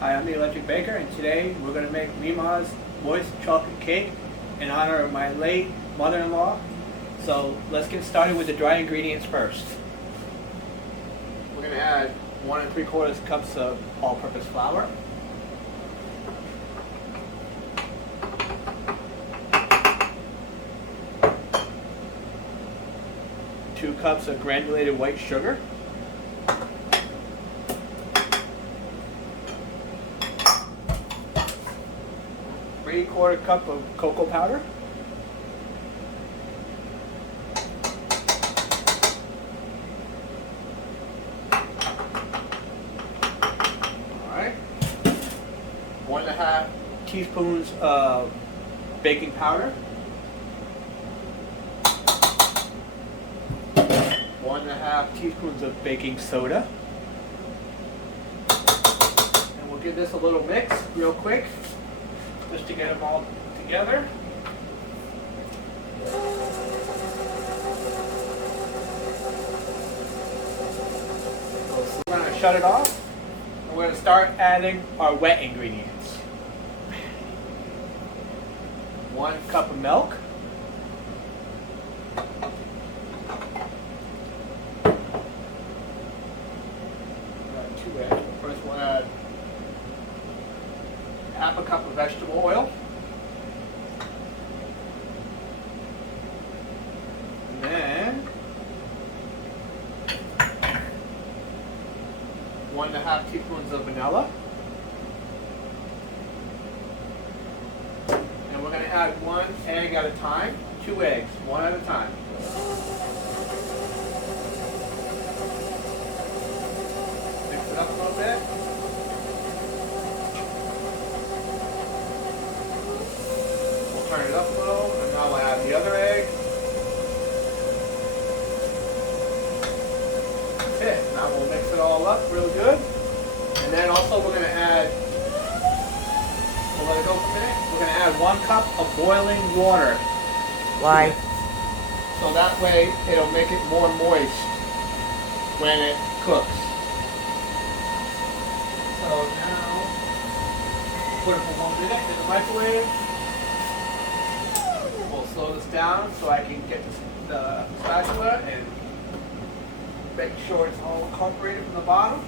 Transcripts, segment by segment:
Hi, I'm the Electric Baker, and today we're going to make Memmaw's moist chocolate cake in honor of my late mother-in-law. So let's get started with the dry ingredients first. We're going to add 1 3/4 cups of all-purpose flour, 2 cups of granulated white sugar, 3/4 cup of cocoa powder, alright, 1.5 teaspoons of baking powder, 1.5 teaspoons of baking soda, and we'll give this a little mix real quick just to get them all together. So we're going to shut it off and we're going to start adding our wet ingredients. 1 cup of milk, 2 eggs. First we'll add half a cup of vegetable oil, and then 1.5 teaspoons of vanilla, and we're going to add 1 egg at a time, 2 eggs, 1 at a time. Mix it up a little bit. Turn it up a little, and now we'll add the other egg. That's it. Now we'll mix it all up real good. And then also we're going to add, we'll let it go for a minute. We're going to add 1 cup of boiling water. Why? So that way it'll make it more moist when it cooks. So now, put it for 1 minute in the microwave. Slow this down so I can get the spatula and make sure it's all incorporated from the bottom.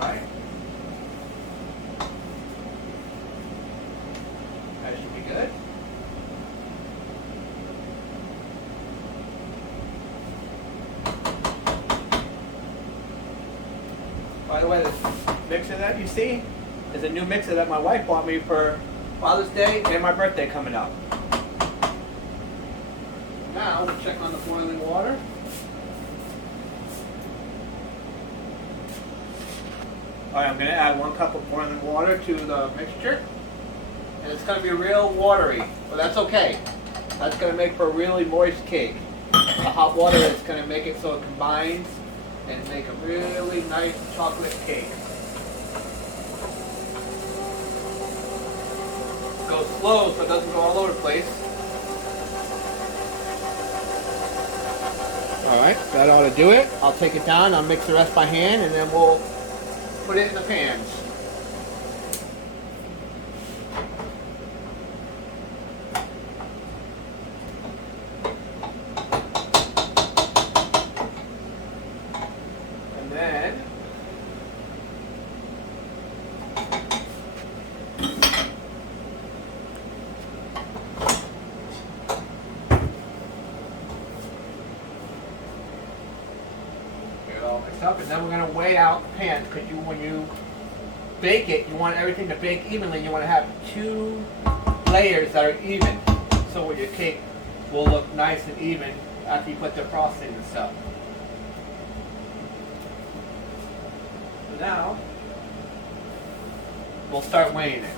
Alright. That should be good. By the way, this mixer that you see is a new mixer that my wife bought me for Father's Day and my birthday coming up. Now we'll check on the boiling water. Alright, I'm going to add 1 cup of boiling water to the mixture. And it's going to be real watery, but that's okay. That's going to make for a really moist cake. The hot water is going to make it so it combines and make a really nice chocolate cake. Go slow so it doesn't go all over the place. Alright, that ought to do it. I'll take it down, I'll mix the rest by hand, and then we'll put it in the pans. And then mixed up, and then we're going to weigh out the pans, because when you bake it, you want everything to bake evenly. You want to have 2 layers that are even, so your cake will look nice and even after you put the frosting and stuff. So now we'll start weighing it.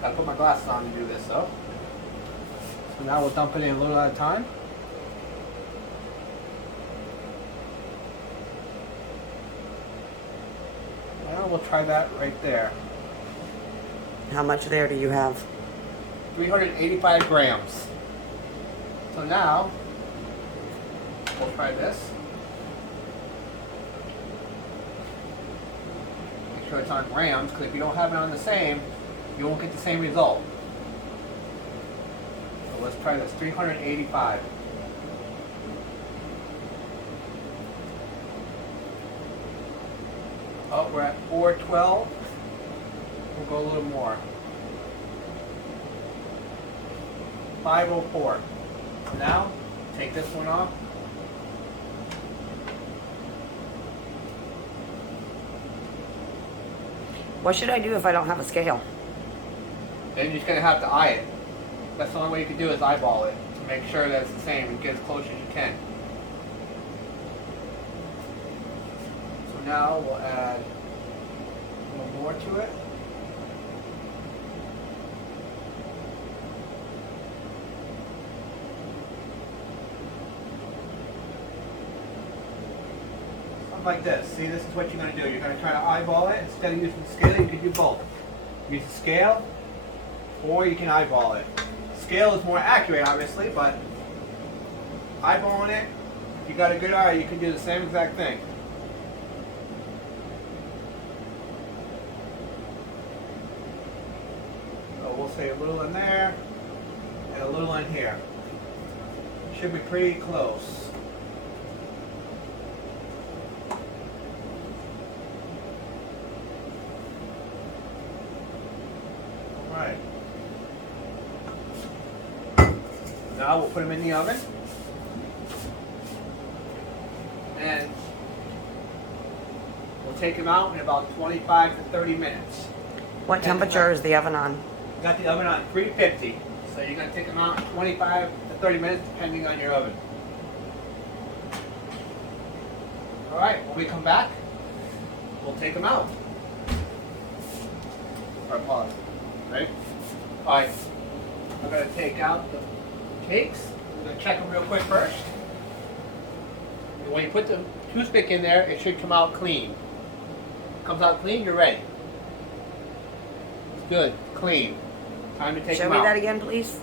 Gotta put my glasses on to do this though. So now we'll dump it in a little at a time. Well, we'll try that right there. How much there do you have? 385 grams. So now, we'll try this. Make sure it's on grams, because if you don't have it on the same, you won't get the same result. So let's try this, 385. Oh, we're at 412. We'll go a little more. 504. Now, take this one off. What should I do if I don't have a scale? Then you're just going to have to eye it. That's the only way you can do is eyeball it to make sure that it's the same and get as close as you can. So now we'll add a little more to it. Like this. See, this is what you're going to do. You're going to try to eyeball it. Instead of using the scale, you can do both. Use the scale, or you can eyeball it. Scale is more accurate, obviously, but eyeballing it, if you got a good eye, you can do the same exact thing. So we'll say a little in there, and a little in here. Should be pretty close. Alright. Now we'll put them in the oven. And we'll take them out in about 25 to 30 minutes. What temperature is the oven on? Got the oven on 350. So you're going to take them out in 25 to 30 minutes depending on your oven. Alright, when we come back, we'll take them out. Or pause. Right? Alright, we're going to take out the cakes. We're going to check them real quick first. And when you put the toothpick in there, it should come out clean. Comes out clean, you're ready. It's good, clean. Time to take them out. Show me that again, please.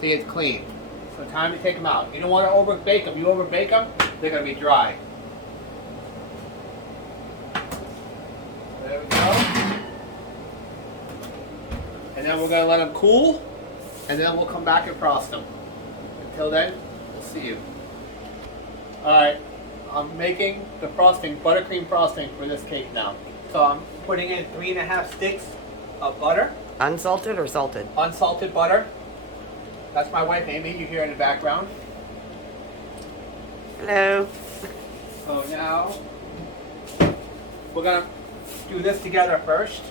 See, it's clean. So time to take them out. You don't want to over-bake them. You over-bake them, they're going to be dry. There we go. And then we're going to let them cool, and then we'll come back and frost them. Until then, we'll see you. Alright, I'm making the frosting, buttercream frosting for this cake now. So I'm putting in 3.5 sticks of butter. Unsalted or salted? Unsalted butter. That's my wife Amy, you hear in the background. Hello. So now, we're going to do this together first.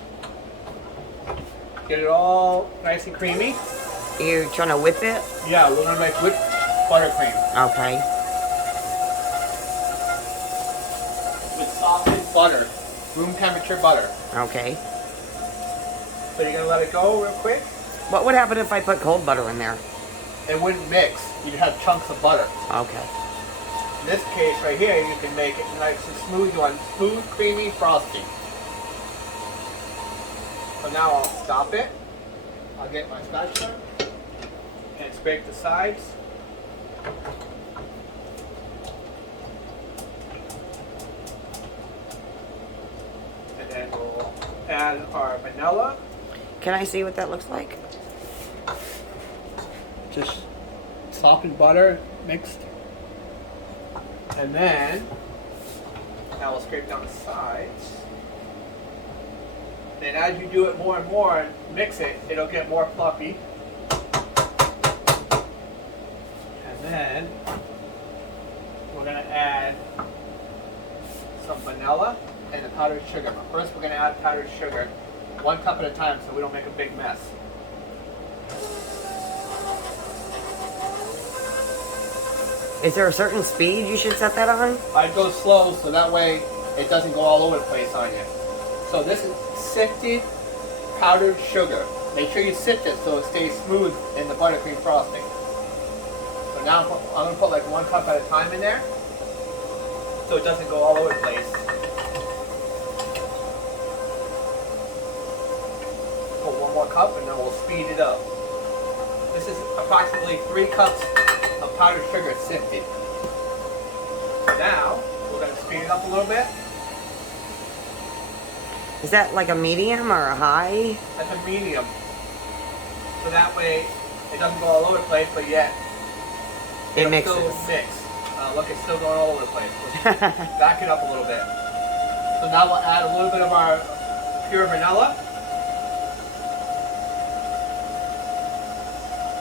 Get it all nice and creamy. You trying to whip it? Yeah, we're going to make whipped buttercream. Okay. With softened butter. Room temperature butter. Okay. So you're going to let it go real quick. What would happen if I put cold butter in there? It wouldn't mix. You'd have chunks of butter. Okay. In this case right here, you can make it nice and smooth. You want smooth, creamy frosting. So now I'll stop it. I'll get my spatula and scrape the sides. And then we'll add our vanilla. Can I see what that looks like? Just softened butter mixed. And then, now we'll scrape down the sides. And as you do it more and more, and mix it, it'll get more fluffy. And then, we're going to add some vanilla and the powdered sugar. But first we're going to add powdered sugar, 1 cup at a time so we don't make a big mess. Is there a certain speed you should set that on? I'd go slow so that way it doesn't go all over the place on you. So this is sifted powdered sugar. Make sure you sift it so it stays smooth in the buttercream frosting. So now I'm going to put like 1 cup at a time in there so it doesn't go all over the place. Put 1 more cup and then we'll speed it up. This is approximately 3 cups powdered sugar sifted. Now, we're going to speed it up a little bit. Is that like a medium or a high? That's a medium. So that way, it doesn't go all over the place, but yet It mixes. still mix. Look, it's still going all over the place. Let's back it up a little bit. So now we'll add a little bit of our pure vanilla.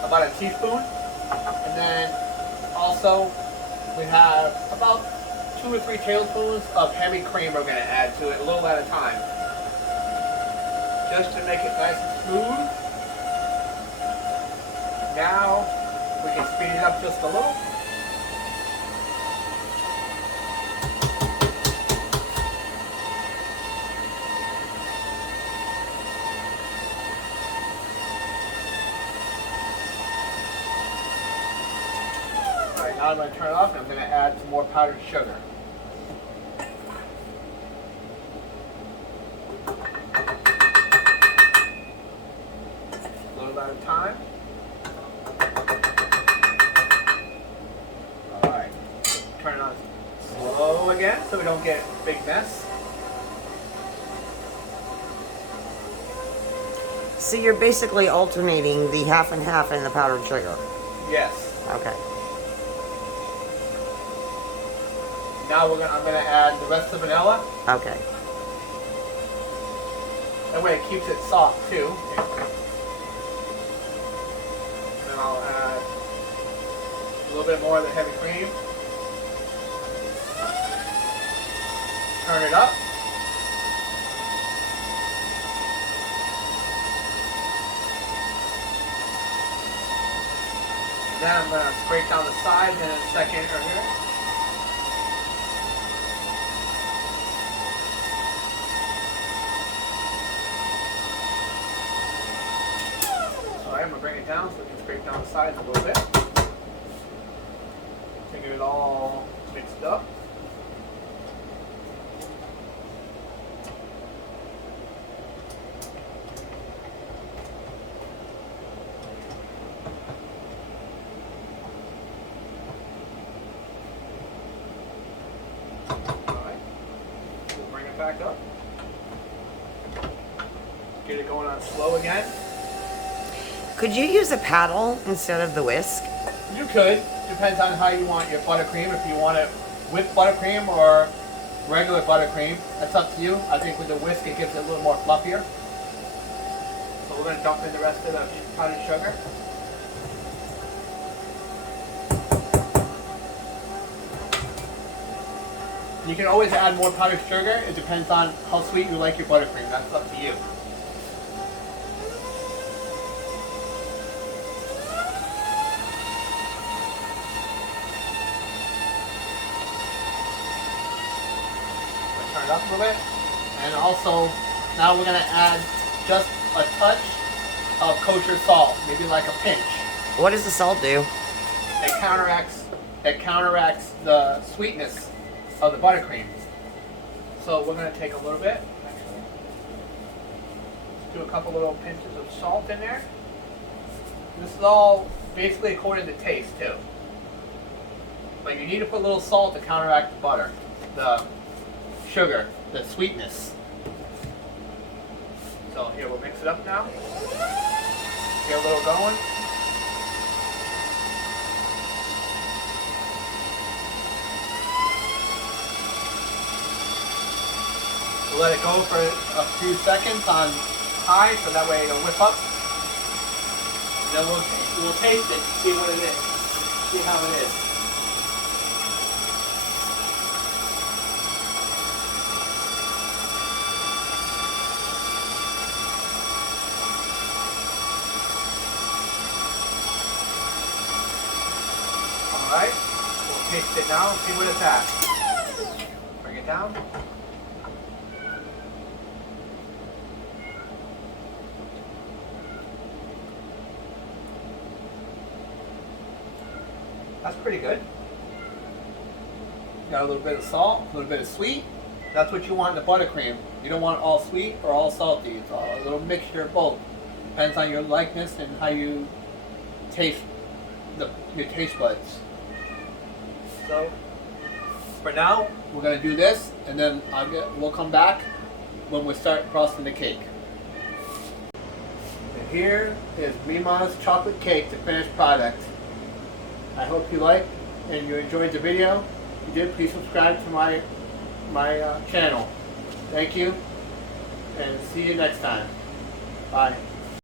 About a teaspoon. And then also we have about 2 or 3 tablespoons of heavy cream we're going to add to it, a little at a time. Just to make it nice and smooth. Now we can speed it up just a little. Alright, now I'm going to turn it off and I'm going to add some more powdered sugar. A little at a time. Alright, turn it on slow again so we don't get a big mess. So you're basically alternating the half and half in the powdered sugar. Yes. Okay. Now I'm going to add the rest of the vanilla. Okay. That way it keeps it soft too. And then I'll add a little bit more of the heavy cream. Turn it up. And then I'm going to scrape down the sides in a second right here. I'm going to bring it down so we can scrape down the sides a little bit. To get it all mixed up. Alright. We'll bring it back up. Get it going on slow again. Could you use a paddle instead of the whisk? You could. Depends on how you want your buttercream. If you want it with buttercream or regular buttercream, that's up to you. I think with the whisk it gives it a little more fluffier. So we're going to dump in the rest of the powdered sugar. You can always add more powdered sugar. It depends on how sweet you like your buttercream. That's up to you. Turn it up a little bit. And also, now we're going to add just a touch of kosher salt, maybe like a pinch. What does the salt do? It counteracts the sweetness of the buttercream. So we're going to take a little bit, actually. Do a couple little pinches of salt in there. This is all basically according to taste too. But you need to put a little salt to counteract the butter, the sugar, the sweetness. So here, we'll mix it up now. Get a little going. We'll let it go for a few seconds on high so that way it'll whip up. And then we'll taste it, see what it is, see how it is. Alright, we'll taste it now and see what it's at. Bring it down. That's pretty good. Got a little bit of salt, a little bit of sweet. That's what you want in the buttercream. You don't want it all sweet or all salty. It's a little mixture of both. Depends on your likeness and how you taste your taste buds. So for now, we're gonna do this, and then we'll come back when we start frosting the cake. And here is Memmaw's chocolate cake, the finished product. I hope you liked and you enjoyed the video. If you did, please subscribe to my channel. Thank you, and see you next time. Bye.